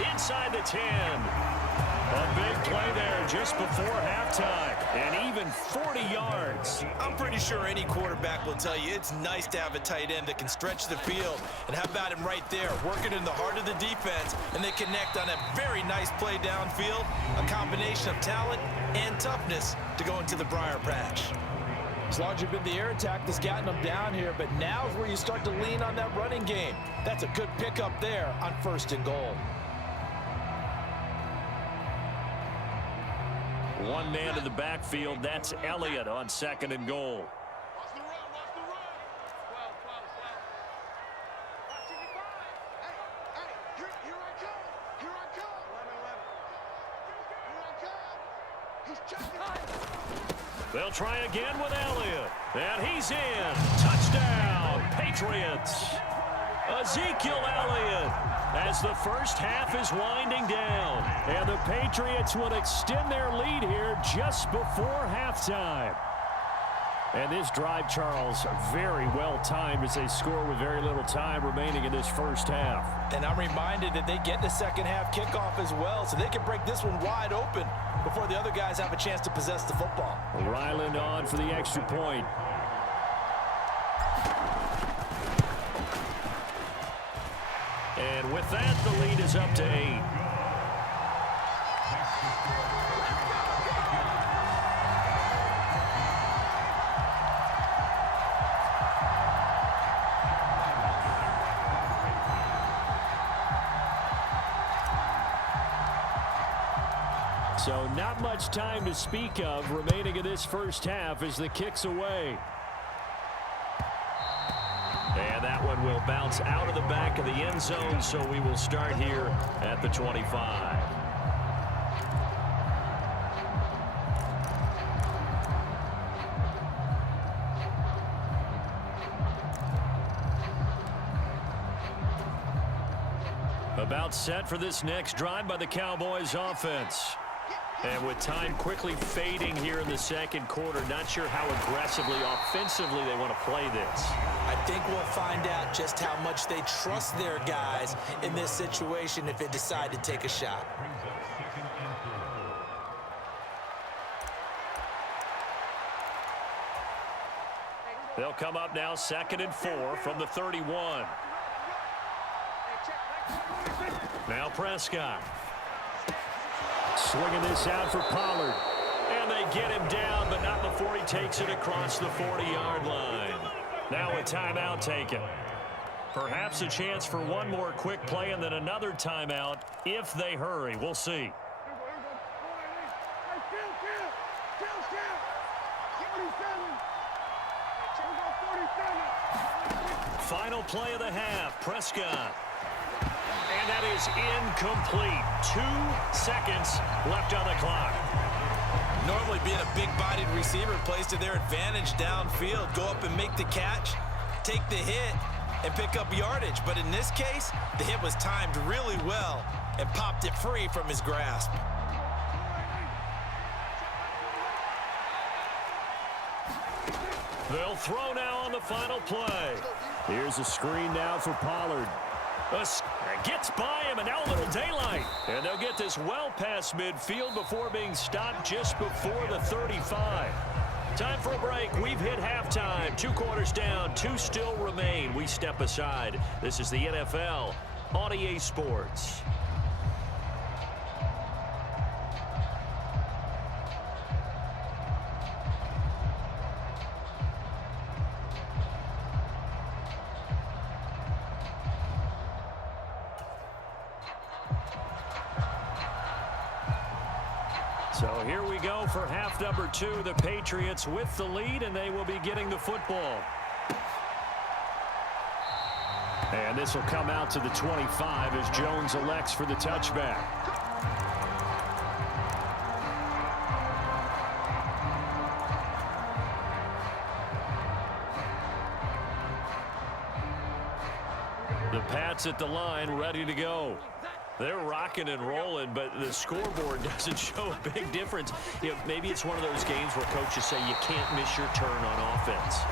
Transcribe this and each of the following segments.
inside the 10. A big play there just before halftime, and even 40 yards. I'm pretty sure any quarterback will tell you it's nice to have a tight end that can stretch the field. And how about him right there, working in the heart of the defense, and they connect on a very nice play downfield, a combination of talent and toughness to go into the briar patch. It's largely been the air attack that's gotten them down here, but now is where you start to lean on that running game. That's a good pickup there on 1st and goal. One man to the backfield. That's Elliott on 2nd and goal. They'll try again with Elliott. And he's in. Touchdown, Patriots. Ezekiel Elliott, as the first half is winding down. And the Patriots will extend their lead here just before halftime. And this drive, Charles, very well timed as they score with very little time remaining in this first half. And I'm reminded that they get the second half kickoff as well, so they can break this one wide open before the other guys have a chance to possess the football. Ryland on for the extra point. And with that, the lead is up to 8. So not much time to speak of remaining in this first half as the kick's away. And that one will bounce out of the back of the end zone, so we will start here at the 25. About set for this next drive by the Cowboys offense. And with time quickly fading here in the second quarter, not sure how aggressively, offensively they want to play this. I think we'll find out just how much they trust their guys in this situation if they decide to take a shot. They'll come up now 2nd and 4 from the 31. Now Prescott. Swinging this out for Pollard. And they get him down, but not before he takes it across the 40-yard line. Now a timeout taken. Perhaps a chance for one more quick play and then another timeout if they hurry. We'll see. Final play of the half, Prescott. And that is incomplete. 2 seconds left on the clock. Normally being a big-bodied receiver plays to their advantage downfield. Go up and make the catch, take the hit, and pick up yardage. But in this case, the hit was timed really well and popped it free from his grasp. They'll throw now on the final play. Here's a screen now for Pollard. Gets by him, and now a little daylight. And they'll get this well past midfield before being stopped just before the 35. Time for a break. We've hit halftime. 2 quarters down, 2 still remain. We step aside. This is the NFL on EA Sports. So here we go for half number 2. The Patriots with the lead, and they will be getting the football. And this will come out to the 25 as Jones elects for the touchback. The Pats at the line, ready to go. They're rocking and rolling, but the scoreboard doesn't show a big difference. You know, maybe it's one of those games where coaches say you can't miss your turn on offense.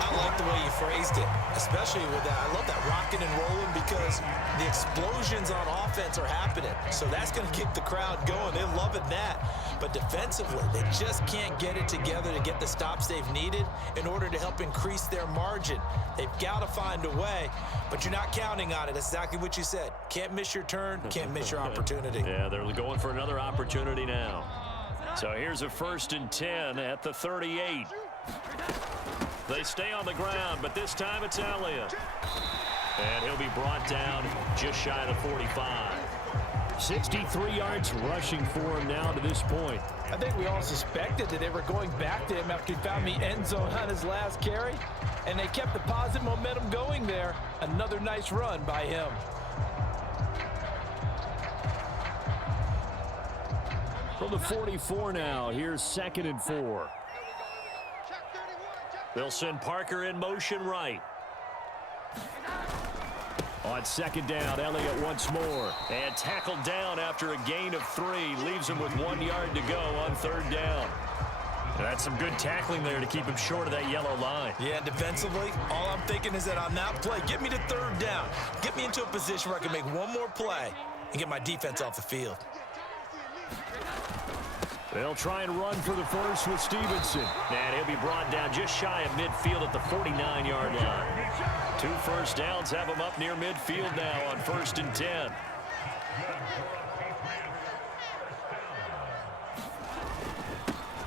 I like the way you phrased it, especially with that. I love that rocking and rolling because the explosions on offense offense are happening. So that's going to keep the crowd going. They're loving that. But defensively, they just can't get it together to get the stops they've needed in order to help increase their margin. They've got to find a way, but you're not counting on it. That's exactly what you said. Can't miss your turn, can't miss your opportunity. Yeah, they're going for another opportunity now. So here's a 1st and 10 at the 38. They stay on the ground, but this time it's Elliott. And he'll be brought down just shy of the 45. 63 yards rushing for him now to this point. I think we all suspected that they were going back to him after he found the end zone on his last carry, and they kept the positive momentum going there. Another nice run by him. From the 44 now, here's 2nd and 4. They'll send Parker in motion right. On 2nd down, Elliott once more. And tackled down after a gain of 3. Leaves him with 1 yard to go on 3rd down. That's some good tackling there to keep him short of that yellow line. Yeah, and defensively, all I'm thinking is that on that play, get me to 3rd down. Get me into a position where I can make one more play and get my defense off the field. They'll try and run for the first with Stevenson. And he'll be brought down just shy of midfield at the 49-yard line. 2 first downs have him up near midfield now on 1st and 10.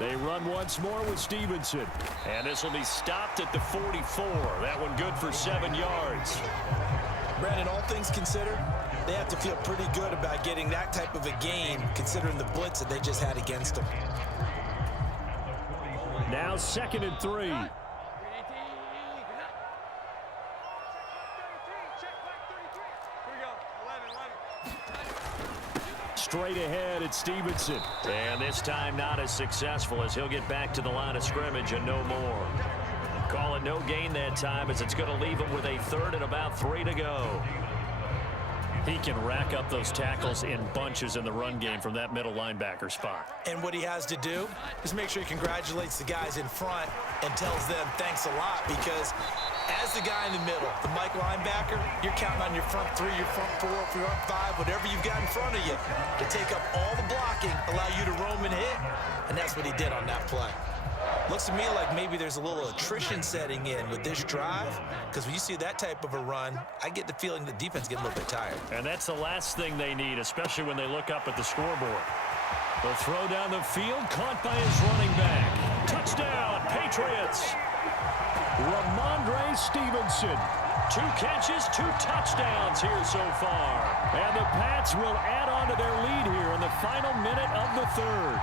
They run once more with Stevenson. And this will be stopped at the 44. That one good for 7 yards. Brandon, all things considered, they have to feel pretty good about getting that type of a gain, considering the blitz that they just had against them. Now 2nd and 3. Straight ahead, it's Stevenson. And this time not as successful as he'll get back to the line of scrimmage and no more. Call it no gain that time as it's going to leave him with a 3rd and about 3 to go. He can rack up those tackles in bunches in the run game from that middle linebacker spot. And what he has to do is make sure he congratulates the guys in front and tells them thanks a lot, because as the guy in the middle, the Mike linebacker, you're counting on your front 3, your front 4, your front 5, whatever you've got in front of you to take up all the blocking, allow you to roam and hit, and that's what he did on that play. Looks to me like maybe there's a little attrition setting in with this drive, because when you see that type of a run, I get the feeling the defense gets a little bit tired. And that's the last thing they need, especially when they look up at the scoreboard. The throw down the field, caught by his running back. Touchdown, Patriots! Ramondre Stevenson. 2 catches, 2 touchdowns here so far. And the Pats will add on to their lead here in the final minute of the 3rd.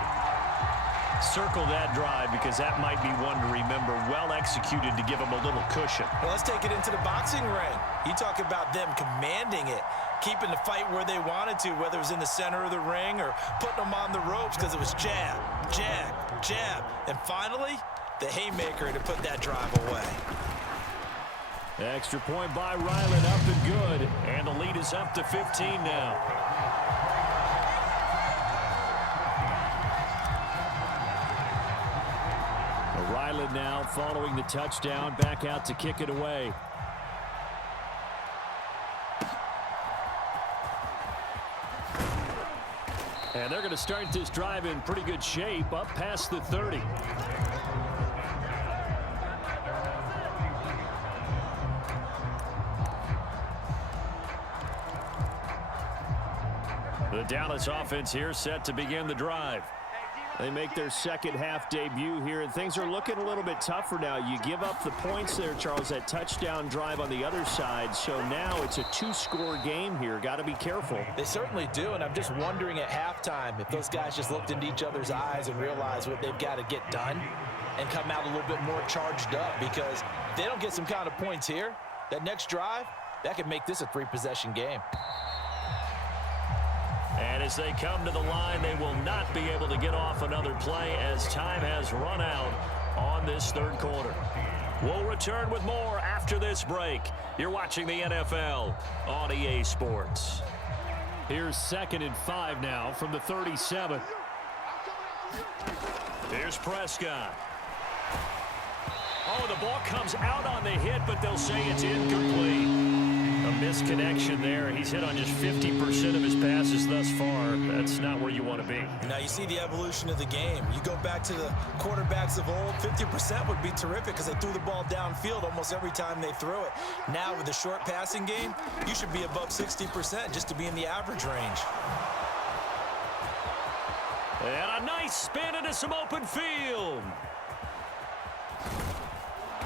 Circle that drive, because that might be one to remember. Well executed to give them a little cushion. Well, let's take it into the boxing ring. You talk about them commanding it, keeping the fight where they wanted to, whether it was in the center of the ring or putting them on the ropes, because it was jab, jab, jab. And finally, the haymaker to put that drive away. Extra point by Ryland, up and good. And the lead is up to 15 now. Ryland now following the touchdown, back out to kick it away. And they're going to start this drive in pretty good shape, up past the 30. The Dallas offense here set to begin the drive. They make their second half debut here, and things are looking a little bit tougher now. You give up the points there, Charles, that touchdown drive on the other side. So now it's a 2-score game here. Got to be careful. They certainly do, and I'm just wondering at halftime if those guys just looked into each other's eyes and realized what they've got to get done and come out a little bit more charged up, because if they don't get some kind of points here, that next drive, that could make this a 3-possession game. And as they come to the line, they will not be able to get off another play as time has run out on this 3rd quarter. We'll return with more after this break. You're watching the NFL on EA Sports. Here's 2nd and 5 now from the 37. Here's Prescott. Oh, the ball comes out on the hit, but they'll say it's incomplete. A misconnection there. He's hit on just 50% of his passes thus far. That's not where you want to be. Now you see the evolution of the game. You go back to the quarterbacks of old, 50% would be terrific because they threw the ball downfield almost every time they threw it. Now with the short passing game, you should be above 60% just to be in the average range. And a nice spin into some open field.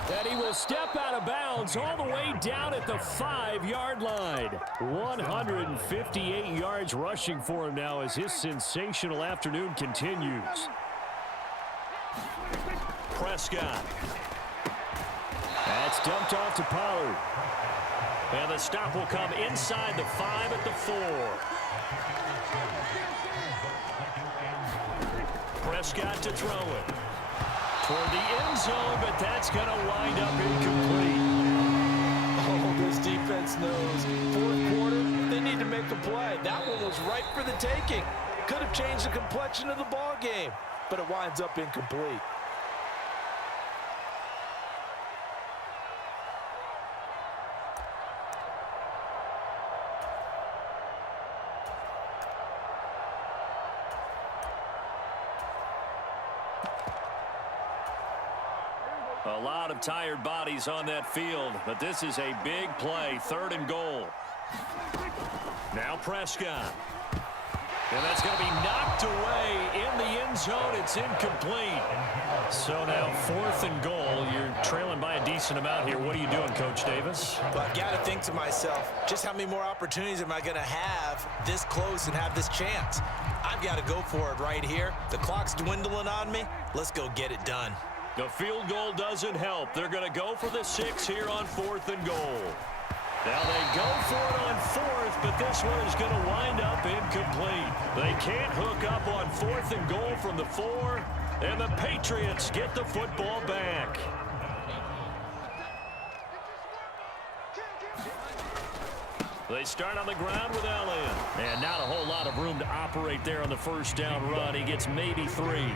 And he will step out of bounds all the way down at the 5-yard line. 158 yards rushing for him now as his sensational afternoon continues. Prescott. That's dumped off to Pollard. And the stop will come inside the 5 at the 4. Prescott to throw it. Toward the end zone, but that's going to wind up incomplete. Oh, this defense knows. Fourth quarter, they need to make a play. That one was right for the taking. Could have changed the complexion of the ball game, but it winds up incomplete. A lot of tired bodies on that field, but this is a big play, 3rd and goal. Now Prescott. And that's going to be knocked away in the end zone. It's incomplete. So now 4th and goal. You're trailing by a decent amount here. What are you doing, Coach Davis? Well, I've got to think to myself, just how many more opportunities am I going to have this close and have this chance? I've got to go for it right here. The clock's dwindling on me. Let's go get it done. The field goal doesn't help. They're going to go for the 6 here on 4th and goal. Now they go for it on 4th, but this one is going to wind up incomplete. They can't hook up on 4th and goal from the 4, and the Patriots get the football back. They start on the ground with Elliott. And not a whole lot of room to operate there on the first down run. He gets maybe 3.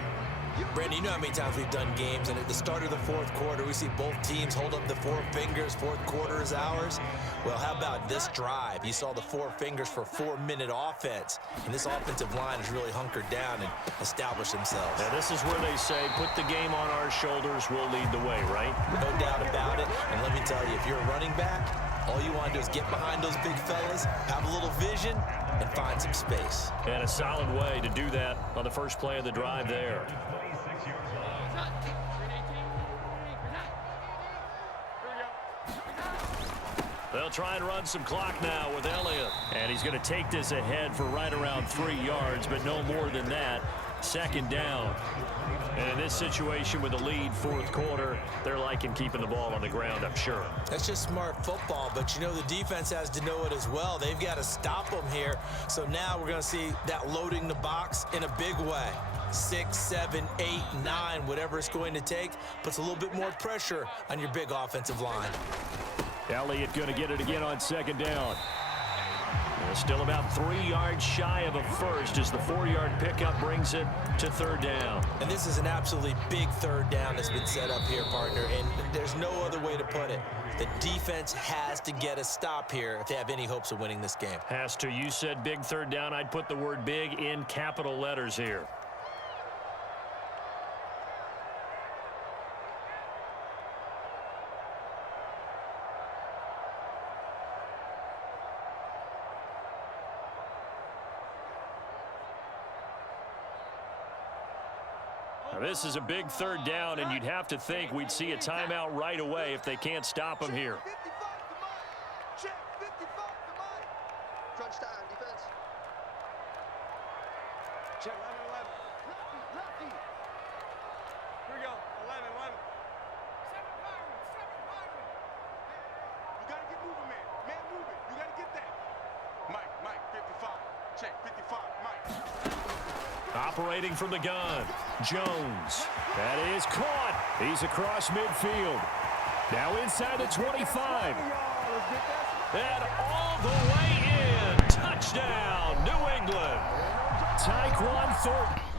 Brandon, you know how many times we've done games, and at the start of the fourth quarter, we see both teams hold up the 4 fingers, fourth quarter is ours. Well, how about this drive? You saw the 4 fingers for 4-minute offense, and this offensive line has really hunkered down and established themselves. Now, this is where they say, put the game on our shoulders, we'll lead the way, right? No doubt about it, and let me tell you, if you're a running back, all you want to do is get behind those big fellas, have a little vision, and find some space. And a solid way to do that on the first play of the drive there. They'll try and run some clock now with Elliott. And he's going to take this ahead for right around 3 yards, but no more than that. 2nd down. And in this situation with the lead 4th quarter, they're liking keeping the ball on the ground, I'm sure. That's just smart football, but you know the defense has to know it as well. They've got to stop them here. So now we're going to see that loading the box in a big way. 6, 7, 8, 9, whatever it's going to take, puts a little bit more pressure on your big offensive line. Elliott going to get it again on 2nd down. Still about 3 yards shy of a first as the 4-yard pickup brings it to 3rd down. And this is an absolutely big 3rd down that's been set up here, partner, and there's no other way to put it. The defense has to get a stop here if they have any hopes of winning this game. Has to. You said big 3rd down. I'd put the word big in capital letters here. This is a big 3rd down, and you'd have to think we'd see a timeout right away if they can't stop him here. Check 55 to Mike. Crunch time, defense. Check 11. Lucky. Here we go. 11. Seven Byron. You got to get moving, man. Man moving. You got to get that. Mike, 55. Check 55, Mike. Operating from the gun, Jones. That is caught. He's across midfield. Now inside the 25. And all the way in. Touchdown, New England. Tyquan Thornton.